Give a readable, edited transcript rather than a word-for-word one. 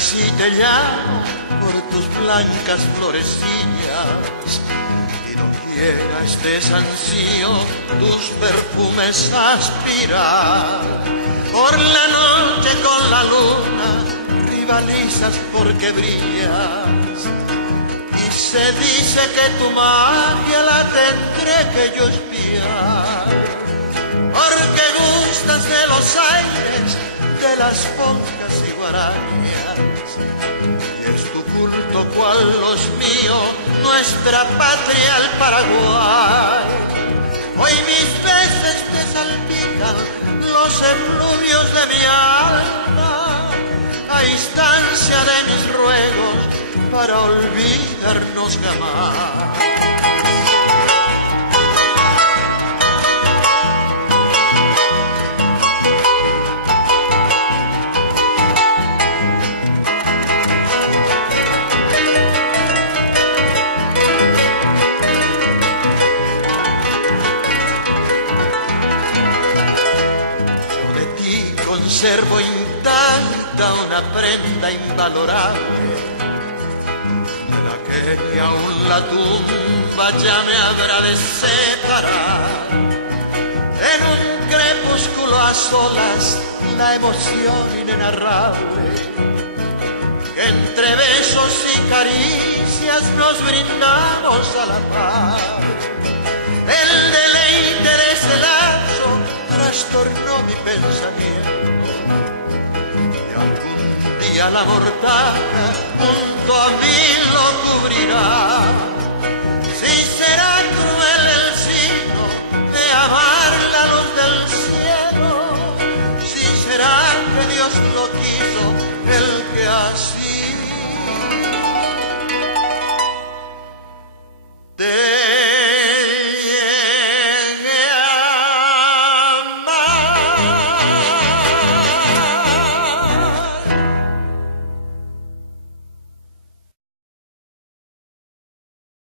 así te llamo por tus blancas florecillas, y doquiera estés ansío tus perfumes aspirar. Por la noche con la luna rivalizas porque brillas, y se dice que tu magia la tendré que yo espiar, porque gustas de los aires, de las polcas y guarañas, y es tu culto cual los míos nuestra patria el Paraguay. Hoy mis veces te salpican los efluvios de mi alma, a instancia de mis ruegos para olvidarnos jamás. Conservo intacta una prenda invalorable, de la que ni aun la tumba ya me habrá de separar. En un crepúsculo a solas, la emoción inenarrable, que entre besos y caricias nos brindamos a la paz. El deleite de ese lazo trastornó mi pensamiento, la mortaja junto a mí lo cubrirá. Si será cruel el signo de amar la luz del cielo, si será que Dios lo quiso, el que así